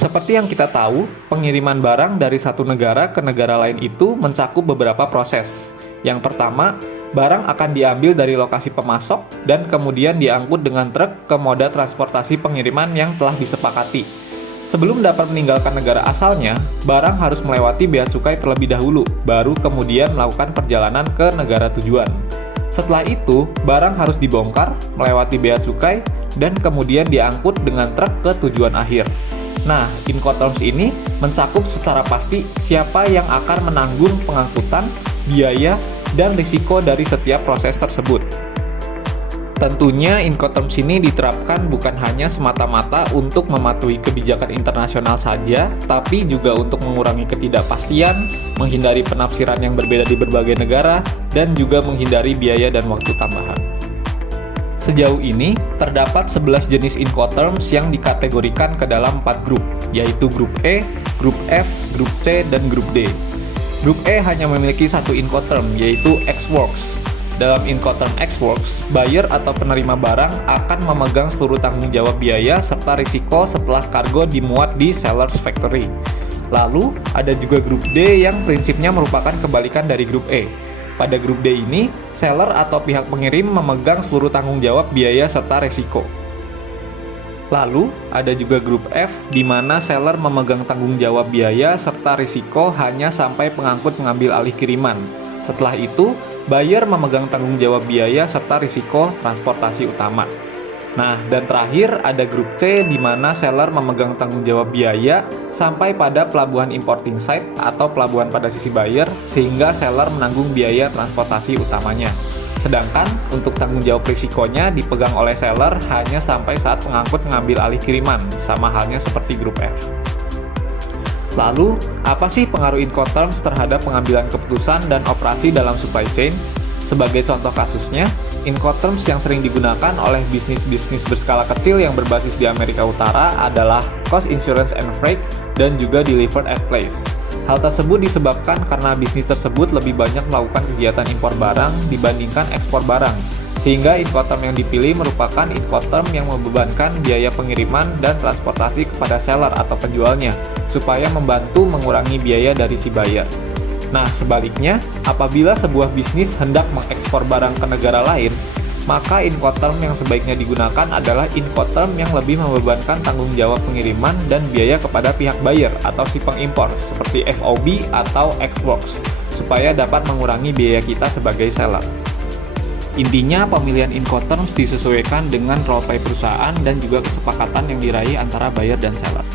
Seperti yang kita tahu, pengiriman barang dari satu negara ke negara lain itu mencakup beberapa proses. Yang pertama, barang akan diambil dari lokasi pemasok dan kemudian diangkut dengan truk ke moda transportasi pengiriman yang telah disepakati. Sebelum dapat meninggalkan negara asalnya, barang harus melewati bea cukai terlebih dahulu, baru kemudian melakukan perjalanan ke negara tujuan. Setelah itu, barang harus dibongkar, melewati bea cukai, dan kemudian diangkut dengan truk ke tujuan akhir. Nah, Incoterms ini mencakup secara pasti siapa yang akan menanggung pengangkutan, biaya, dan risiko dari setiap proses tersebut. Tentunya Incoterms ini diterapkan bukan hanya semata-mata untuk mematuhi kebijakan internasional saja, tapi juga untuk mengurangi ketidakpastian, menghindari penafsiran yang berbeda di berbagai negara, dan juga menghindari biaya dan waktu tambahan. Sejauh ini, terdapat 11 jenis Incoterms yang dikategorikan ke dalam 4 grup, yaitu grup E, grup F, grup C, dan grup D. Grup E hanya memiliki satu Incoterm, yaitu Ex-Works. Dalam Incoterm Ex-Works, buyer atau penerima barang akan memegang seluruh tanggung jawab biaya serta risiko setelah kargo dimuat di seller's factory. Lalu, ada juga grup D yang prinsipnya merupakan kebalikan dari grup E. Pada grup D ini, seller atau pihak pengirim memegang seluruh tanggung jawab biaya serta resiko. Lalu, ada juga grup F, di mana seller memegang tanggung jawab biaya serta risiko hanya sampai pengangkut mengambil alih kiriman. Setelah itu, buyer memegang tanggung jawab biaya serta risiko transportasi utama. Nah, dan terakhir ada grup C, di mana seller memegang tanggung jawab biaya sampai pada pelabuhan importing site atau pelabuhan pada sisi buyer, sehingga seller menanggung biaya transportasi utamanya. Sedangkan untuk tanggung jawab risikonya dipegang oleh seller hanya sampai saat pengangkut mengambil alih kiriman, sama halnya seperti grup F. Lalu, apa sih pengaruh Incoterms terhadap pengambilan keputusan dan operasi dalam supply chain? Sebagai contoh kasusnya, Incoterms yang sering digunakan oleh bisnis-bisnis berskala kecil yang berbasis di Amerika Utara adalah Cost Insurance and Freight dan juga Delivered at Place. Hal tersebut disebabkan karena bisnis tersebut lebih banyak melakukan kegiatan impor barang dibandingkan ekspor barang, sehingga Incoterm yang dipilih merupakan Incoterm yang membebankan biaya pengiriman dan transportasi kepada seller atau penjualnya, supaya membantu mengurangi biaya dari si buyer. Nah, sebaliknya, apabila sebuah bisnis hendak mengekspor barang ke negara lain, maka Incoterm yang sebaiknya digunakan adalah Incoterm yang lebih membebankan tanggung jawab pengiriman dan biaya kepada pihak buyer atau si pengimpor, seperti FOB atau Ex-Works, supaya dapat mengurangi biaya kita sebagai seller. Intinya, pemilihan Incoterms disesuaikan dengan role play perusahaan dan juga kesepakatan yang diraih antara buyer dan seller.